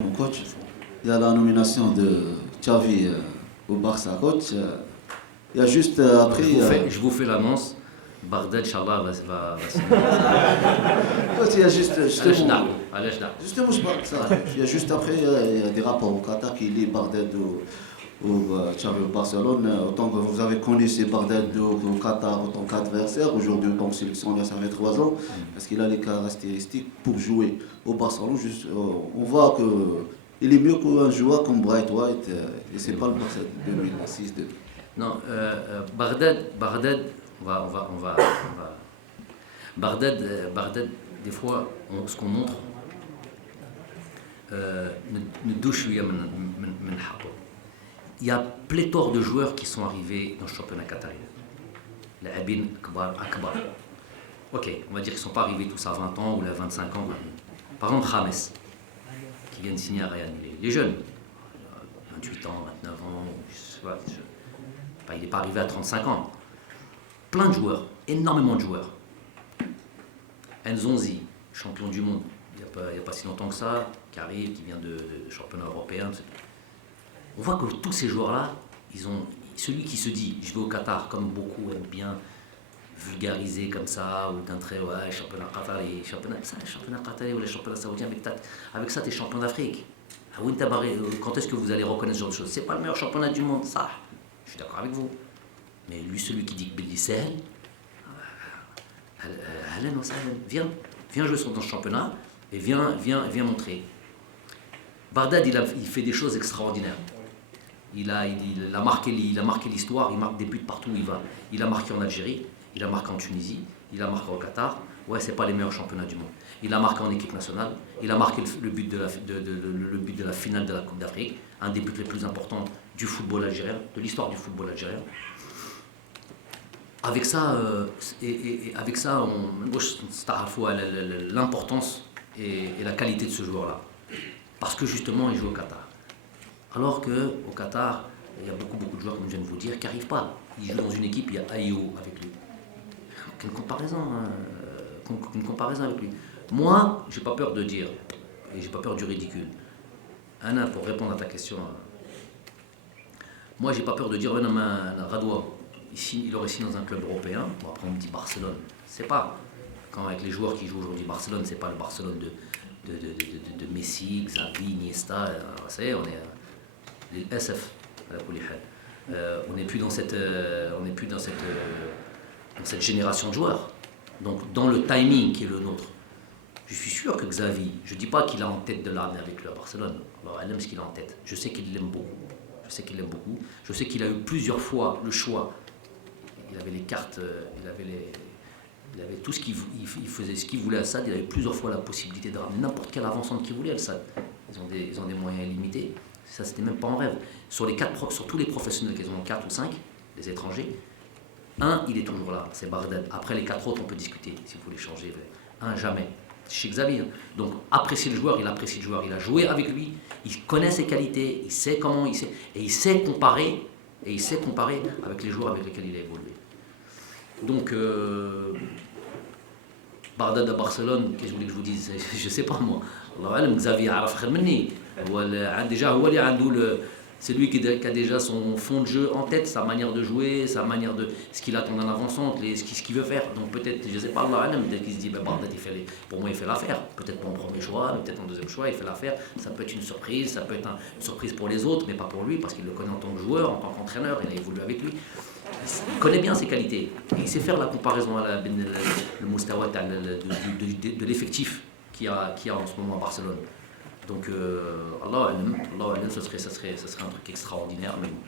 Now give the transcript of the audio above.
Mon coach, il y a la nomination de Xavi au Barça coach. Il y a juste après. Je vous fais l'annonce. Bardel, Inch'Allah, va signer. Il y a juste. Justement, Je parle de ça. Il y a juste après, il y a des rapports au Qatar qui lient Bardel au Xavi au Barcelone. Autant que vous avez connu ces Bardel au Qatar en tant qu'adversaire, aujourd'hui en tant que sélectionneur, ça fait 3 ans, parce qu'il a les caractéristiques pour jouer au Barcelone. On voit qu'il est mieux qu'un joueur comme Bright White, et c'est pas le Barça de 2006. Non, Bardel, Bardel, des fois, ce qu'on montre, il y a pléthore de joueurs qui sont arrivés dans le championnat qatarien. Les Abin Akbar. Ok, on va dire qu'ils ne sont pas arrivés tous à 20 ans ou à 25 ans. Par exemple, James, qui vient de signer à Real. Il est jeune, 28 ans, 29 ans, je sais pas, il n'est pas arrivé à 35 ans. Plein de joueurs, énormément de joueurs. Nzonzi, champion du monde, il n'y a pas si longtemps que ça, qui arrive, qui vient de championnat européen. On voit que tous ces joueurs-là, celui qui se dit, je vais au Qatar, comme beaucoup aiment bien vulgariser comme ça, ou d'un trait, ouais, championnat qatari, championnat qatari ou les championnats saoudiens, avec ça, tu es champion d'Afrique. Quand est-ce que vous allez reconnaître ce genre de choses? C'est pas le meilleur championnat du monde, ça. Je suis d'accord avec vous. Mais lui, celui qui dit que Billy Sahel, viens jouer dans ce championnat et viens montrer. Bardad, il fait des choses extraordinaires. Il a marqué l'histoire, il marque des buts partout où il va. Il a marqué en Algérie, il a marqué en Tunisie, il a marqué au Qatar. Ouais, c'est pas les meilleurs championnats du monde. Il a marqué en équipe nationale, il a marqué le but de la finale de la Coupe d'Afrique, un des buts les plus importants du football algérien, de l'histoire du football algérien. Avec ça, l'importance et la qualité de ce joueur-là. Parce que justement, il joue au Qatar. Alors qu'au Qatar, il y a beaucoup de joueurs, comme je viens de vous dire, qui n'arrivent pas. Il joue dans une équipe, il y a Ayo avec lui. Aucune comparaison avec lui. Moi, j'ai pas peur de dire, et j'ai pas peur du ridicule. Anna, pour répondre à ta question, moi, j'ai pas peur de dire, Radoua, il aurait signé dans un club européen. Bon, après, on me dit Barcelone. C'est pas. Quand avec les joueurs qui jouent aujourd'hui Barcelone, c'est pas le Barcelone de Messi, Xavi, Iniesta. Ça y est, on est les SF. On n'est plus dans cette génération de joueurs. Donc, dans le timing qui est le nôtre, je suis sûr que Xavi, je ne dis pas qu'il a en tête de l'année avec lui à Barcelone. Alors, elle aime ce qu'il a en tête. Je sais qu'il l'aime beaucoup. Je sais qu'il a eu plusieurs fois le choix. Il avait les cartes, il avait tout ce il faisait ce qu'il voulait à Assad. Il avait plusieurs fois la possibilité de ramener n'importe quel avancement qu'il voulait à Assad. Ils ont des moyens illimités. Ça, c'était même pas en rêve. Sur tous les professionnels qu'ils ont 4 ou 5, les étrangers, un, il est toujours là, c'est Bardel. Après les 4 autres, on peut discuter si vous voulez changer. Un, jamais. Chez Xavier. Donc, apprécier le joueur, il apprécie le joueur. Il a joué avec lui, il connaît ses qualités, il sait comment, et il sait comparer avec les joueurs avec lesquels il a évolué. Donc, Bardad à Barcelone, qu'est-ce que vous voulez que je vous dise? Je ne sais pas moi. Xavier a déjà, c'est lui qui a déjà son fond de jeu en tête, sa manière de jouer, ce qu'il attend d'un avant-centre, ce qu'il veut faire. Donc peut-être, je ne sais pas, peut-être qu'il se dit, Bardad, pour moi il fait l'affaire. Peut-être pas en premier choix, mais peut-être en deuxième choix, il fait l'affaire. Ça peut être une surprise, ça peut être une surprise pour les autres, mais pas pour lui, parce qu'il le connaît en tant que joueur, en tant qu'entraîneur, il a évolué avec lui. Il connaît bien ses qualités. Et il sait faire la comparaison le mustawa de l'effectif qu'il y a en ce moment à Barcelone. Donc, Allah, ce serait un truc extraordinaire. Mais bon.